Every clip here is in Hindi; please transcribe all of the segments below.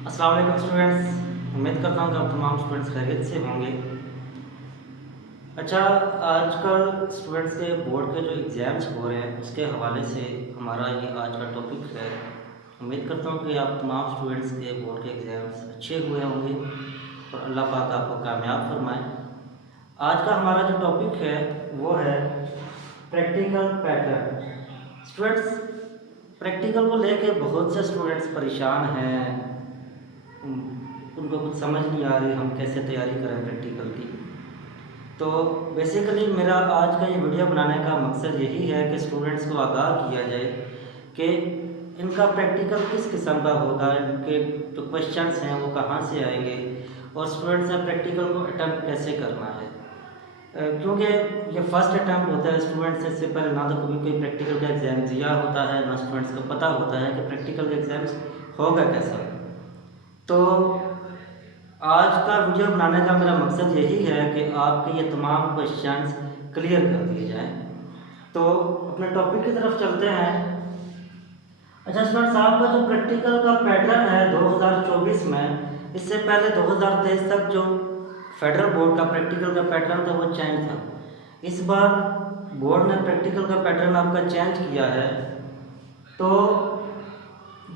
अस्सलाम वालेकुम स्टूडेंट्स। उम्मीद करता हूँ कि आप तमाम स्टूडेंट्स खैरियत से होंगे। अच्छा, आजकल स्टूडेंट्स के बोर्ड के जो एग्ज़ाम्स हो रहे हैं उसके हवाले से हमारा ये आज का टॉपिक है। उम्मीद करता हूँ कि आप तमाम स्टूडेंट्स के बोर्ड के एग्ज़ाम्स अच्छे हुए होंगे और अल्लाह पाक आपको कामयाब फरमाए। आज का हमारा जो टॉपिक है वो है प्रैक्टिकल पैटर्न। स्टूडेंट्स, प्रैक्टिकल को लेके बहुत से स्टूडेंट्स परेशान हैं। उनको कुछ समझ नहीं आ रही हम कैसे तैयारी करें प्रैक्टिकल की। तो बेसिकली मेरा आज का ये वीडियो बनाने का मकसद यही है कि स्टूडेंट्स को आगाह किया जाए कि इनका प्रैक्टिकल किस किस्म का होगा, इनके जो क्वेश्चंस हैं वो कहाँ से आएंगे और स्टूडेंट्स ने प्रैक्टिकल को अटैम्प्ट कैसे करना है। क्योंकि ये फर्स्ट अटैम्प्ट होता है, स्टूडेंट्स इससे पहले ना तो कभी कोई प्रैक्टिकल का एग्ज़ाम दिया होता है, ना स्टूडेंट्स को पता होता है कि प्रैक्टिकल का एग्ज़ाम्स होगा कैसा। तो आज का वीडियो बनाने का मेरा मकसद यही है कि आपके ये तमाम क्वेश्चंस क्लियर कर दिए जाएं। तो अपने टॉपिक की तरफ चलते हैं। अच्छा स्टूडेंट्स, आपका जो प्रैक्टिकल का पैटर्न है 2024 में, इससे पहले 2023 तक जो फेडरल बोर्ड का प्रैक्टिकल का पैटर्न था वो चेंज था। इस बार बोर्ड ने प्रैक्टिकल का पैटर्न आपका चेंज किया है। तो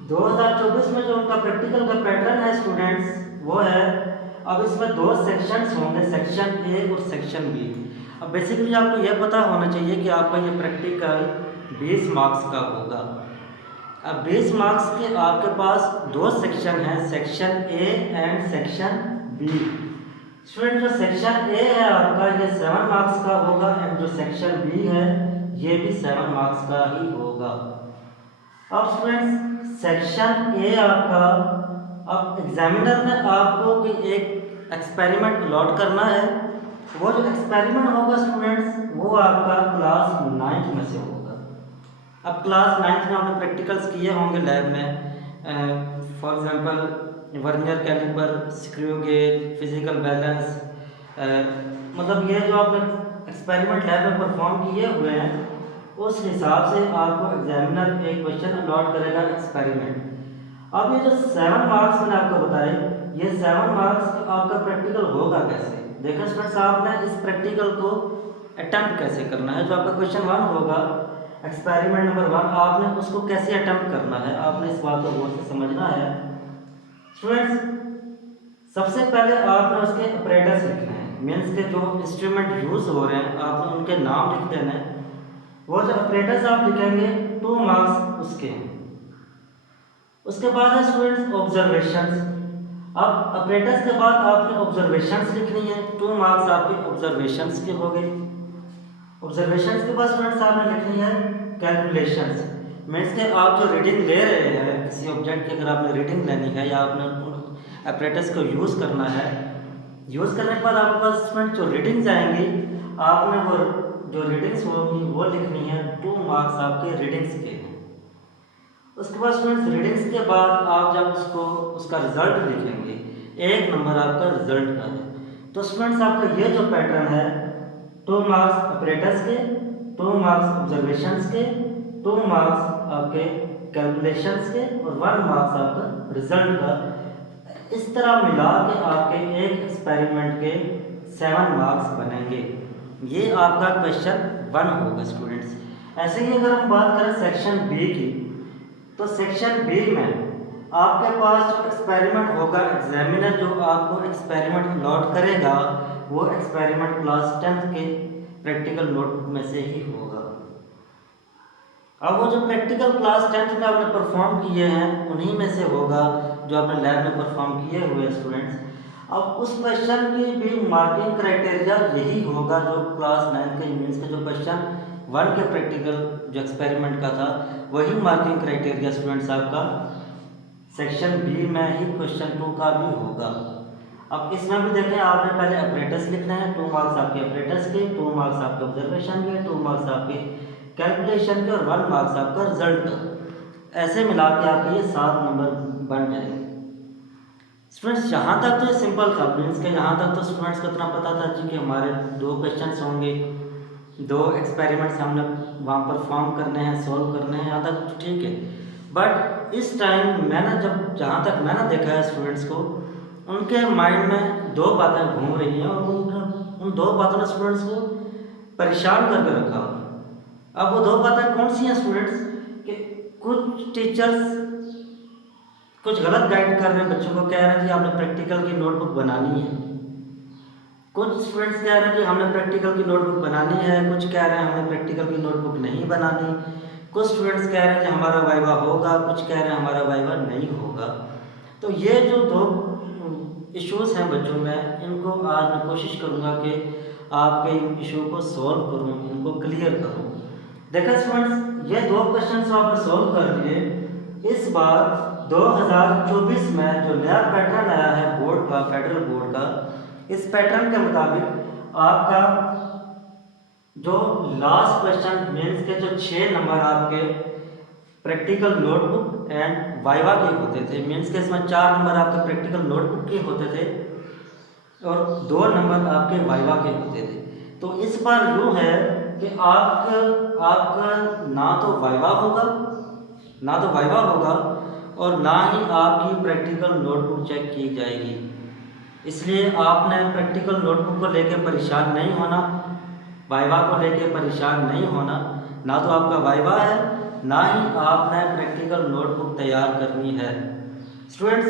2024 में जो उनका प्रैक्टिकल का पैटर्न है स्टूडेंट्स वो है, अब इसमें दो सेक्शंस होंगे, सेक्शन ए और सेक्शन बी। अब बेसिकली आपको यह पता होना चाहिए कि आपका ये प्रैक्टिकल 20 मार्क्स का होगा। अब 20 मार्क्स के आपके पास दो सेक्शन हैं, section A and section B. Student, जो सेक्शन ए है आपका ये 7 मार्क्स का होगा एंड जो सेक्शन बी है ये भी 7 मार्क्स का ही होगा। अब स्टूडेंट्स, सेक्शन ए आपका, अब एग्जामिनर ने आपको कि एक एक्सपेरिमेंट अलॉट करना है। वो जो एक्सपेरिमेंट होगा स्टूडेंट्स वो आपका क्लास 9th में से होगा। अब क्लास 9th में आपने प्रैक्टिकल्स किए होंगे लैब में, for example vernier caliper, screw gauge, physical balance, मतलब ये जो आपने एक्सपेरिमेंट लैब में परफॉर्म किए हुए हैं उस हिसाब से आपको एग्जामिनर एक क्वेश्चन अलॉट करेगा एक्सपेरिमेंट। अब ये जो 7 मार्क्स मैंने आपको बताए, ये 7 मार्क्स आपका प्रैक्टिकल होगा कैसे। देखो स्टूडेंट्स, आपने इस प्रैक्टिकल को अटेम्प्ट कैसे करना है। जो आपका क्वेश्चन 1 होगा, एक्सपेरिमेंट नंबर 1, आपने उसको कैसे अटेम्प्ट करना है, आपने इस बात को गौर से समझना है। स्टूडेंट्स, सबसे पहले आपने उसके ऑपरेटर्स लिखने हैं, मीन्स के जो इंस्ट्रूमेंट यूज हो रहे हैं आपने उनके नाम लिख देने हैं। वो जो ऑपरेटर्स आप लिखेंगे 2 मार्क्स उसके हैं। उसके बाद है स्टूडेंट्स ऑब्जर्वेशंस। अब ऑपरेटर्स के बाद आपने ऑब्जर्वेशंस लिखनी है, 2 मार्क्स आपके ऑब्जर्वेशंस के हो गए। ऑब्जर्वेशंस के बाद स्टूडेंट्स आपने लिखनी है कैलकुलेशंस, मीन्स के आप जो रीडिंग ले रहे हैं किसी ऑब्जेक्ट की, अगर आपने रीडिंग लेनी है या आपने ऑपरेटर्स को यूज़ करना है, यूज़ करने के बाद आपके पास स्टूडेंट जो रीडिंग्स आएंगी आपने वो जो रीडिंग्स होगी वो लिखनी है, 2 मार्क्स आपके रीडिंग्स के हैं। उसके बाद स्टूडेंट्स रीडिंग्स के बाद आप जब उसका रिजल्ट लिखेंगे, 1 नंबर आपका रिजल्ट का है। तो स्टूडेंट्स, आपका ये जो पैटर्न है 2 मार्क्स ऑपरेटर्स के, 2 मार्क्स ऑब्जर्वेशंस के, 2 मार्क्स आपके कैलकुलेशंस के और 1 मार्क्स आपका रिजल्ट का, इस तरह मिला के आपके एक एक्सपेरिमेंट के 7 मार्क्स बनेंगे। ये आपका क्वेश्चन 1 होगा स्टूडेंट्स। ऐसे ही अगर हम बात करें सेक्शन बी की, तो सेक्शन बी में आपके पास जो एक्सपेरिमेंट होगा, एग्जामिनर जो आपको एक्सपेरिमेंट अलॉट करेगा वो एक्सपेरिमेंट क्लास 10th के प्रैक्टिकल नोटबुक में से ही होगा। अब वो जो प्रैक्टिकल क्लास 10th में आपने परफॉर्म किए हैं उन्हीं में से होगा जो आपने लैब में परफॉर्म किए हुए स्टूडेंट्स। अब उस क्वेश्चन की भी मार्किंग क्राइटेरिया यही होगा जो क्लास 9th के मीन्स के जो क्वेश्चन 1 के प्रैक्टिकल जो एक्सपेरिमेंट का था वही मार्किंग क्राइटेरिया स्टूडेंट्स आपका सेक्शन बी में ही क्वेश्चन 2 का भी होगा। अब इसमें भी देखें, आपने पहले ऑपरेटर्स लिखना है, 2 मार्क्स आपके ऑपरेटर्स के, 2 मार्क्स आपके ऑब्जर्वेशन के, 2 मार्क्स आपके कैलकुलेशन के और 1 मार्क्स आपका रिजल्ट का। ऐसे मिला के आपके ये 7 नंबर बन जाएंगे। स्टूडेंट्स, यहाँ तक तो ये सिंपल था, मीन्स के यहाँ तक तो स्टूडेंट्स को इतना पता था जी कि हमारे 2 क्वेश्चंस होंगे, 2 एक्सपेरिमेंट्स हमने वहाँ परफॉर्म करने हैं, सॉल्व करने हैं, यहाँ तक तो ठीक है। बट बट इस टाइम मैंने जहाँ तक मैंने देखा है स्टूडेंट्स को, उनके माइंड में दो बातें घूम रही हैं और उन दो बातों ने स्टूडेंट्स को परेशान करके रखा। अब वो दो बातें कौन सी हैं स्टूडेंट्स, कि कुछ टीचर्स कुछ गलत गाइड कर रहे हैं बच्चों को, कह रहे हैं कि आपने प्रैक्टिकल की नोटबुक बनानी है। कुछ स्टूडेंट्स कह रहे हैं कि हमने प्रैक्टिकल की नोटबुक बनानी है, कुछ कह रहे हैं हमें प्रैक्टिकल की नोटबुक नहीं बनानी। कुछ स्टूडेंट्स कह रहे हैं कि हमारा वाइवा होगा, कुछ कह रहे हैं हमारा वाइवा नहीं होगा। तो ये जो दो इश्यूज़ हैं बच्चों में, इनको आज मैं कोशिश करूँगा कि आपके इन इशू को सॉल्व करूँ, इनको क्लियर करूँ। देखा स्टूडेंट्स, ये दो क्वेश्चन आपने सॉल्व कर लिए। इस बार 2024 में जो नया पैटर्न आया है बोर्ड का, फेडरल बोर्ड का, इस पैटर्न के मुताबिक आपका जो लास्ट क्वेश्चन मीन्स के जो 6 नंबर आपके प्रैक्टिकल नोटबुक एंड वाइवा के होते थे, मीन्स के इसमें 4 नंबर आपके प्रैक्टिकल नोटबुक के होते थे और 2 नंबर आपके वाइवा के होते थे। तो इस बार यूँ है कि आपका ना तो वाइवा होगा और ना ही आपकी प्रैक्टिकल नोटबुक चेक की जाएगी। इसलिए आपने प्रैक्टिकल नोटबुक को लेकर परेशान नहीं होना, वाइवा को लेकर परेशान नहीं होना। ना तो आपका वाइवा है, ना ही आपने प्रैक्टिकल नोटबुक तैयार करनी है। स्टूडेंट्स,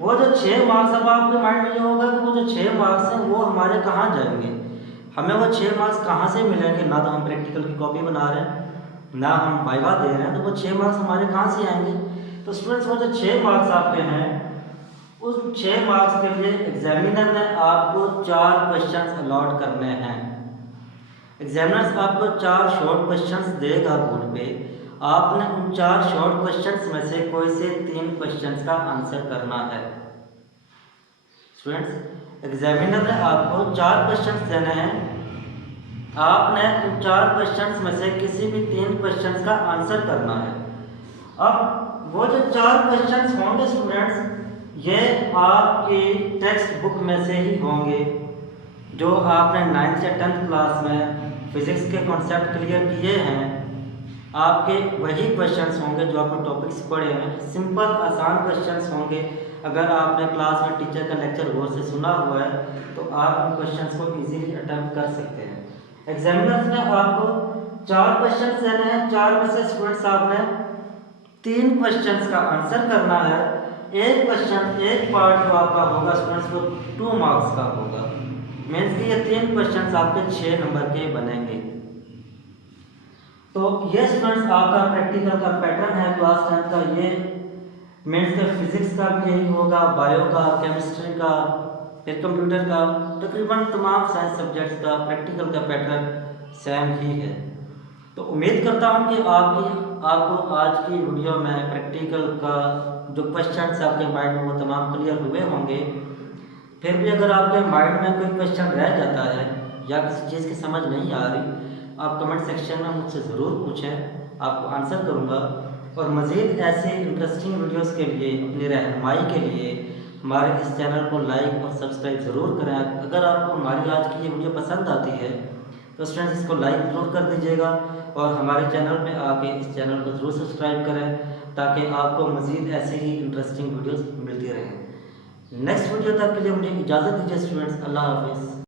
वो जो 6 मार्क्स, अब आपके माइंड में ये होगा कि वो जो 6 मार्क्स हैं वो हमारे कहाँ जाएंगे, हमें वो 6 मार्क्स कहाँ से मिलेंगे। ना तो हम प्रैक्टिकल की कॉपी बना रहे हैं, ना हम वाइवा दे रहे हैं, तो वो 6 मार्क्स हमारे कहाँ से आएंगे। तो स्टूडेंट्स, वो जो 6 मार्क्स आपके हैं, उस 6 मार्क्स के लिए एग्जामिनर ने आपको 4 क्वेश्चंस अलॉट करने हैं। एग्जामिनर आपको 4 शॉर्ट क्वेश्चंस देगा बोर्ड पे, आपने उन 4 शॉर्ट क्वेश्चंस में से कोई से 3 क्वेश्चंस का आंसर करना है। स्टूडेंट्स, एग्जामिनर ने आपको 4 क्वेश्चंस देने हैं, आपने उन 4 क्वेश्चंस में से किसी भी 3 क्वेश्चंस का आंसर करना है। अब वो जो 4 क्वेश्चंस होंगे स्टूडेंट्स, ये आपके टेक्स्ट बुक में से ही होंगे, जो आपने 9th या 10th क्लास में फिजिक्स के कॉन्सेप्ट क्लियर किए हैं। आपके वही क्वेश्चंस होंगे जो आपने टॉपिक्स पढ़े हैं, सिंपल आसान क्वेश्चंस होंगे। अगर आपने क्लास में टीचर का लेक्चर गौर से सुना हुआ है तो आप उन क्वेश्चंस को इजीली अटेम्प्ट कर सकते हैं। एग्जामिनर्स ने आपको 4 क्वेश्चंस देने हैं, 4 में से स्टूडेंट्स आपने 3 क्वेश्चंस का आंसर करना है। एक क्वेश्चन, एक पार्ट जो आपका होगा स्टूडेंट्स वो 2 मार्क्स का होगा, मीन्स कि ये 3 क्वेश्चंस आपके 6 नंबर के बनेंगे। तो ये स्टूडेंट्स आपका प्रैक्टिकल का पैटर्न है क्लास 10 का। ये मीन्स के फिजिक्स का भी यही होगा, बायो का, केमिस्ट्री का, फिर कंप्यूटर का, तकरीबन तमाम साइंस सब्जेक्ट्स का प्रैक्टिकल का पैटर्न सेम ही है। तो उम्मीद करता हूँ कि आपको आज की वीडियो में प्रैक्टिकल का जो क्वेश्चंस आपके माइंड में वो तमाम क्लियर हुए होंगे। फिर भी अगर आपके माइंड में कोई क्वेश्चन रह जाता है या किसी चीज़ की समझ नहीं आ रही, आप कमेंट सेक्शन में मुझसे ज़रूर पूछें, आपको आंसर करूँगा। और मज़ीद ऐसे इंटरेस्टिंग वीडियोस के लिए, अपनी रहनुमाई के लिए हमारे इस चैनल को लाइक और सब्सक्राइब ज़रूर करें। अगर आपको हमारी आज की ये वीडियो पसंद आती है तो फ्रेंड्स इसको लाइक ज़रूर कर दीजिएगा और हमारे चैनल पे आके इस चैनल को ज़रूर सब्सक्राइब करें, ताकि आपको मज़ीद ऐसे ही इंटरेस्टिंग वीडियोस मिलती रहें। नेक्स्ट वीडियो तक के लिए मुझे इजाज़त दीजिए स्टूडेंट्स। अल्लाह हाफिज़।